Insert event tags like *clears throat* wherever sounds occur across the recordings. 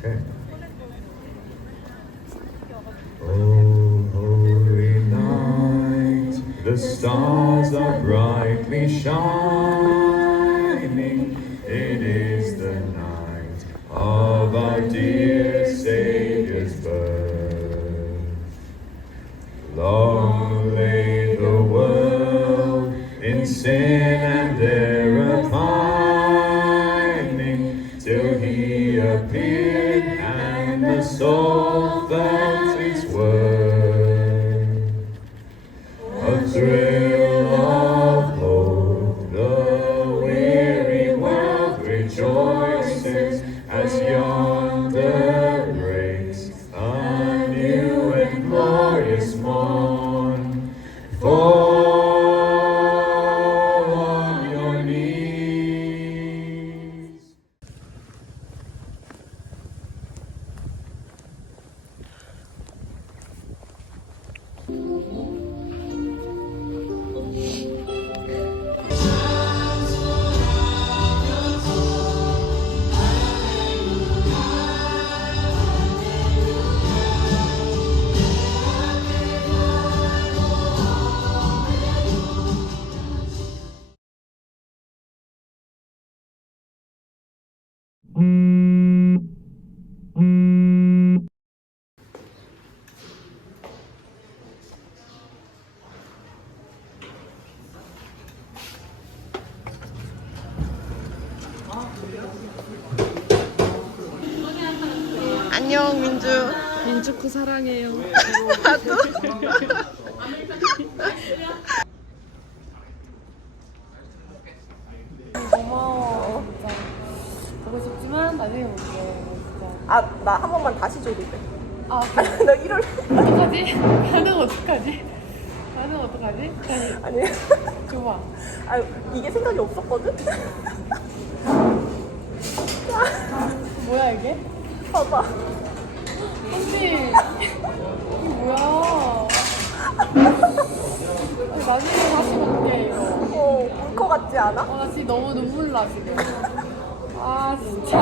Oh, holy night, the stars are brightly shining. It is the night of our dear Savior's birth. Long lay the world in sin and 안녕 민주. 민주쿠 사랑해요. *laughs* 고마 *laughs* 워. 진짜. 보고 싶지만 나중에 볼게. 진짜. 아 나 한 번만 다시 줘도 돼. 아, *laughs* 나 이럴 어떡하지? 가는 어떡하지? 가는 어떡하지? 다시 아니. 줘봐. 아 이게 생각이 없었거든. 뭐야 이게? 봐봐. 언니 이게 뭐야? 아니, 나중에 다시 볼게 이거. 어, 울 것 같지 않아? 아, 나 지금 너무 눈물 나 지금. 아 진짜.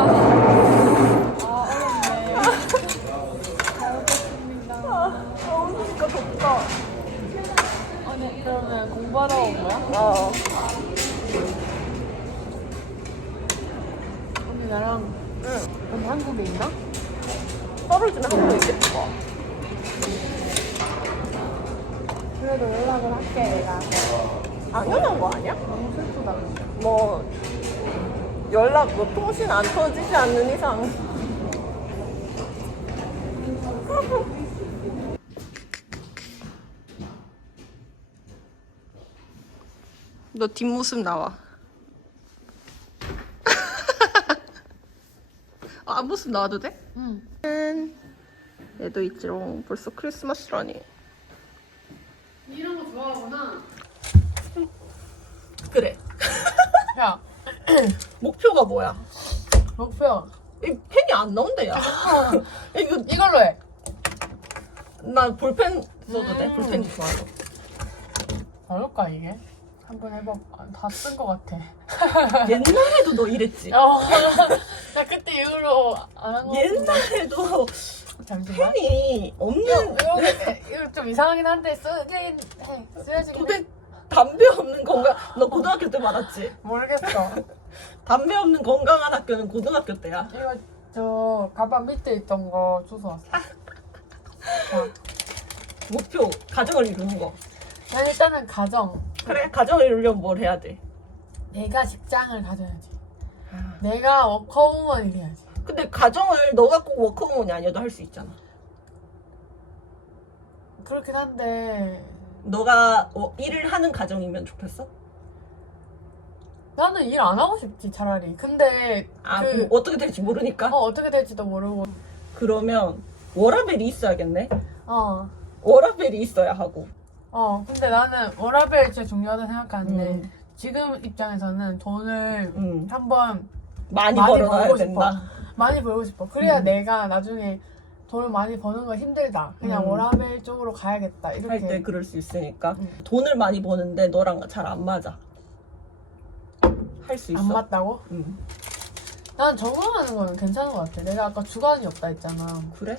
아 어렵네. 잘 먹겠습니다. 아, 좋다. 아니 그러면 공부하러 온 거야? 어. 언니 나랑 응. 언니 한국에 있나? 떨어지면 한번 있겠다. 그래도 연락을 할게 내가. 당연한 거 아니야? 너무 슬프다. 뭐 연락 뭐 통신 안 터지지 않는 이상. 너 뒷모습 나와. *laughs* 아, 앞모습 나와도 돼? 응. 얘도 있지롱. 벌써 크리스마스라니. 이런 거 좋아하구나. 그래. *laughs* 야 *clears throat* 목표가 뭐야? 목표 이 펜이 안 나온대, 야. *laughs* 이거, 이걸로 해. 나 볼펜 써도 돼? 음. 볼펜이 좋아서. 어떨까 이게? 한번 해봐. 다쓴거 같아. *laughs* 옛날에도 너 이랬지? 어. *laughs* 나 그때 이후로 안 한 거. 옛날에도 잠시만. 이거, 없는, 이거, 이거 좀 이상하긴 한데 쓰긴 해. 써야지. 도대 담배 없는 건강, 너 고등학교 때 받았지? 모르겠어. *laughs* 담배 없는 건강한 학교는 고등학교 때야. 이거 저 가방 밑에 있던 거 주워 왔어. 자, 목표, 가정을 이루는 거. 난 일단은 가정. 그래, 가정을 이루려면 뭘 해야 돼? 내가 직장을 가져야지. 내가 워커우먼이 돼야지. 근데 가정을 너가 꼭 워크우먼이 아니어도 할 수 있잖아. 그렇긴 한데 너가 어, 일을 하는 가정이면 좋겠어? 나는 일 안 하고 싶지 차라리. 근데 아, 그뭐 어떻게 될지 모르니까? 어, 어떻게 될지도 모르고. 그러면 워라벨이 있어야겠네? 어. 워라벨이 있어야 하고. 어. 근데 나는 워라벨 진짜 중요하다 생각하는데 음. 지금 입장에서는 돈을 음. 한번 많이, 많이 벌어놔야 벌고 된다. 많이 벌고 싶어. 그래야 음. 내가 나중에 돈을 많이 버는 건 힘들다. 그냥 음. 워라벨 쪽으로 가야겠다. 이렇게. 할 때 그럴 수 있으니까. 음. 돈을 많이 버는데 너랑 잘 안 맞아. 할 수 있어. 안 맞다고? 음. 난 적응하는 거는 괜찮은 것 같아. 내가 아까 주관이 없다 했잖아. 그래?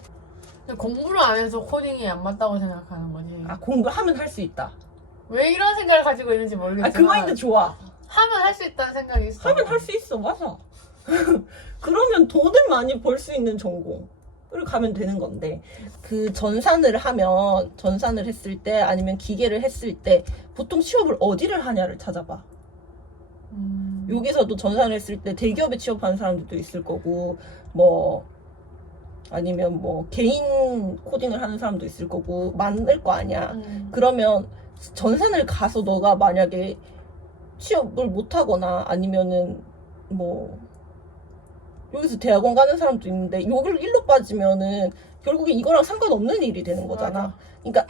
근데 공부를 안 해서 코딩이 안 맞다고 생각하는 거지. 아 공부하면 할 수 있다. 왜 이런 생각을 가지고 있는지 아 모르겠지만 그 마인드 좋아. 하면 할 수 있다는 생각이 있어. 하면 할 수 있어 맞아. *laughs* 그러면 돈을 많이 벌 수 있는 전공 을 가면 되는 건데 그 전산을 하면 전산을 했을 때 아니면 기계를 했을 때 보통 취업을 어디를 하냐를 찾아봐. 음. 여기서도 전산을 했을 때 대기업에 취업하는 사람들도 있을 거고 뭐 아니면 뭐 개인 코딩을 하는 사람도 있을 거고 많을 거 아니야. 음. 그러면 전산을 가서 너가 만약에 취업을 못 하거나 아니면은 뭐 여기서 대학원 가는 사람도 있는데 여기를 일로 빠지면은 결국에 이거랑 상관없는 일이 되는 거잖아. 맞아. 그러니까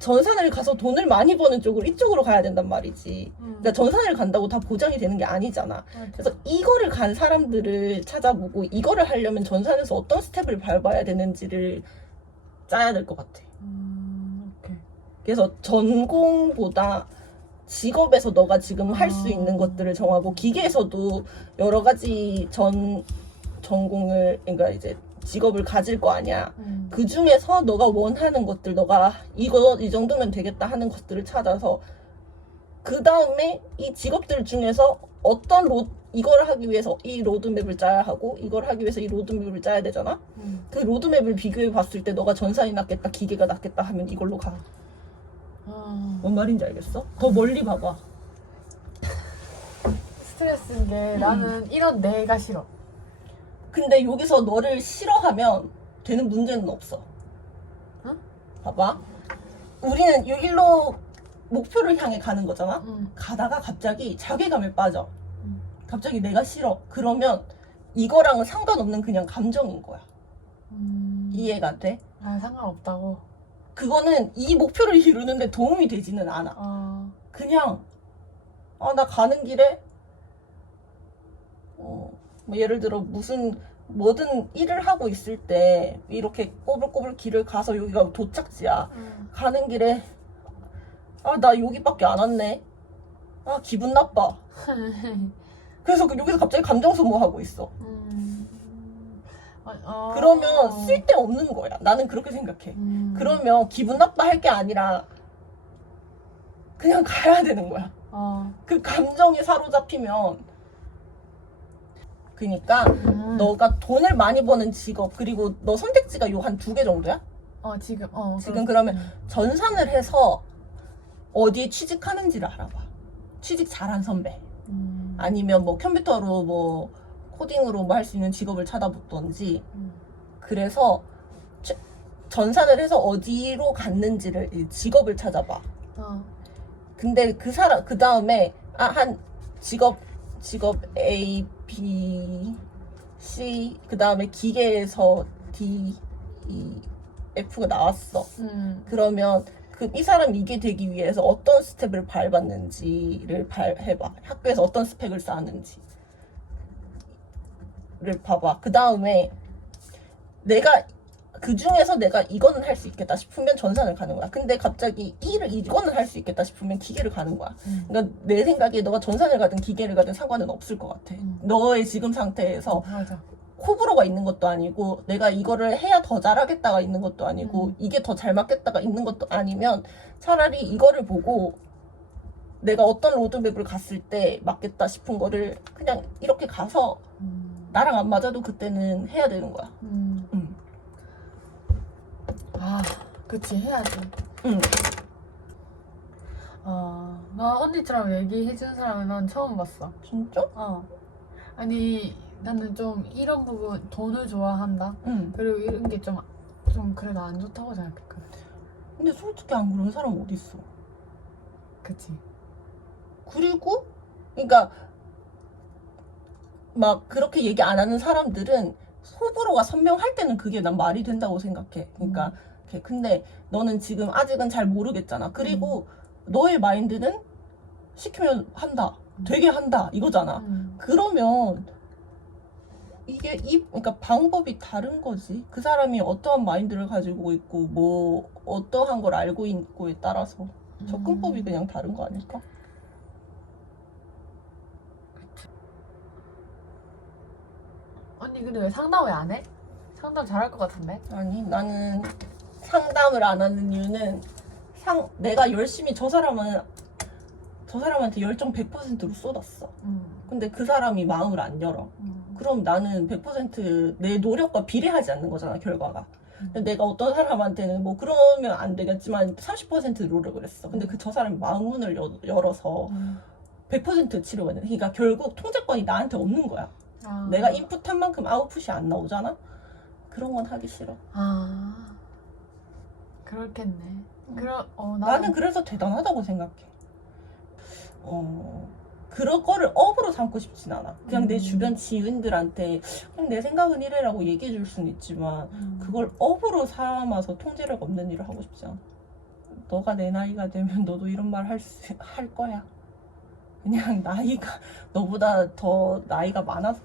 전산을 가서 돈을 많이 버는 쪽으로 이쪽으로 가야 된단 말이지. 음. 그러니까 전산을 간다고 다 보장이 되는 게 아니잖아. 맞아. 그래서 이거를 간 사람들을 찾아보고 이거를 하려면 전산에서 어떤 스텝을 밟아야 되는지를 짜야 될 것 같아. 음. 그래서 전공보다 직업에서 너가 지금 할수 아. 있는 것들을 정하고 기계에서도 여러 가지 전 전공을 그러니까 이제 직업을 가질 거 아니야. 음. 그 중에서 너가 원하는 것들, 너가 이거 이 정도면 되겠다 하는 것들을 찾아서 그 다음에 이 직업들 중에서 어떤 로 이걸 하기 위해서 이 로드맵을 짜야 하고 이걸 하기 위해서 이 로드맵을 짜야 되잖아. 음. 그 로드맵을 비교해 봤을 때 너가 전산이 낫겠다, 기계가 낫겠다 하면 이걸로 가. 아, 뭔 말인지 알겠어? 더 멀리 봐봐. 스트레스인 게 나는 이런 내가 싫어. 근데 여기서 너를 싫어하면 되는 문제는 없어. 응? 봐봐. 우리는 여기로 목표를 향해 가는 거잖아? 음. 가다가 갑자기 자괴감에 빠져. 음. 갑자기 내가 싫어. 그러면 이거랑은 상관없는 그냥 감정인 거야. 음. 이해가 돼? 아 상관없다고. 그거는 이 목표를 이루는데 도움이 되지는 않아. 아. 그냥, 아, 나 가는 길에, 어, 뭐 예를 들어 무슨, 뭐든 일을 하고 있을 때, 이렇게 꼬불꼬불 길을 가서 여기가 도착지야. 음. 가는 길에, 아, 나 여기밖에 안 왔네. 아, 기분 나빠. *laughs* 그래서 그 여기서 갑자기 감정 소모하고 있어. 음. 아, 아. 그러면 쓸데 없는 거야. 나는 그렇게 생각해. 음. 그러면 기분 나빠 할 게 아니라, 그냥 가야 되는 거야. 어. 그 감정에 사로잡히면 그니까 음. 너가 돈을 많이 버는 직업 그리고 너 선택지가 요 한 두 개 정도야? 어 지금 어 지금 그렇- 그러면 전산을 해서 어디에 취직하는지를 알아봐 취직 잘한 선배 음. 아니면 뭐 컴퓨터로 뭐 코딩으로 뭐 할 수 있는 직업을 찾아보던지 음. 그래서 취- 전산을 해서 어디로 갔는지를 이 직업을 찾아봐 어. 근데 그 사람 그 다음에 아 한 직업 직업 A, B, C 그 다음에 기계에서 D, E, F가 나왔어. 음. 그러면 그 이 사람이 이게 되기 위해서 어떤 스텝을 밟았는지를 발 해봐. 학교에서 어떤 스펙을 쌓았는지를 봐봐. 그 다음에 내가 그 중에서 내가 이거는 할 수 있겠다 싶으면 전산을 가는 거야. 근데 갑자기 이를 이거는 할 수 있겠다 싶으면 기계를 가는 거야. 음. 그러니까 내 생각에 너가 전산을 가든 기계를 가든 상관은 없을 것 같아. 음. 너의 지금 상태에서 맞아. 호불호가 있는 것도 아니고 내가 이거를 해야 더 잘하겠다가 있는 것도 아니고 음. 이게 더 잘 맞겠다가 있는 것도 아니면 차라리 이거를 보고 내가 어떤 로드맵을 갔을 때 맞겠다 싶은 거를 그냥 이렇게 가서 음. 나랑 안 맞아도 그때는 해야 되는 거야. 음. 응. 아, 그치 해야지. 응. 어, 나 언니처럼 얘기해준 사람은 난 처음 봤어. 진짜? 어. 아니, 나는 좀 이런 부분 돈을 좋아한다. 응. 그리고 이런 게 좀, 좀 그래도 안 좋다고 생각했거든. 근데 솔직히 안 그런 사람 어디 있어? 그치. 그리고 그러니까 막 그렇게 얘기 안 하는 사람들은 호불호가 선명할 때는 그게 난 말이 된다고 생각해. 그러니까 이렇게 근데 너는 지금 아직은 잘 모르겠잖아. 그리고 너의 마인드는 시키면 한다. 되게 한다. 이거잖아. 음. 그러면 이게 이 그러니까 방법이 다른 거지. 그 사람이 어떠한 마인드를 가지고 있고 뭐 어떠한 걸 알고 있고에 따라서 접근법이 음. 그냥 다른 거 아닐까? 언니 근데 왜 상담 왜 안 해? 상담 잘할 것 같은데? 아니 나는 상담을 안 하는 이유는 상 내가 열심히 저 사람은 저 사람한테 열정 100%로 쏟았어. 음. 근데 그 사람이 마음을 안 열어. 음. 그럼 나는 100%내 노력과 비례하지 않는 거잖아 결과가. 근데 내가 어떤 사람한테는 뭐 그러면 안 되겠지만 30% 노력을 했어. 근데 그 저 사람이 마음문을 여- 열어서 음. 100% 치료가 돼. 그러니까 결국 통제권이 나한테 없는 거야. 아. 내가 인풋한 만큼 아웃풋이 안 나오잖아. 그런 건 하기 싫어. 아 그렇겠네. 그럼 어 나는, 그래서 대단하다고 생각해. 어, 그런 거를 업으로 삼고 싶진 않아. 그냥 내 음. 주변 지인들한테 그냥 내 생각은 이래라고 얘기해 줄 수는 있지만 음. 그걸 업으로 삼아서 통제력 없는 일을 하고 싶지 않아. 너가 내 나이가 되면 너도 이런 말 할 할 거야. 그냥 *laughs* 나이가 너보다 더 나이가 많아서.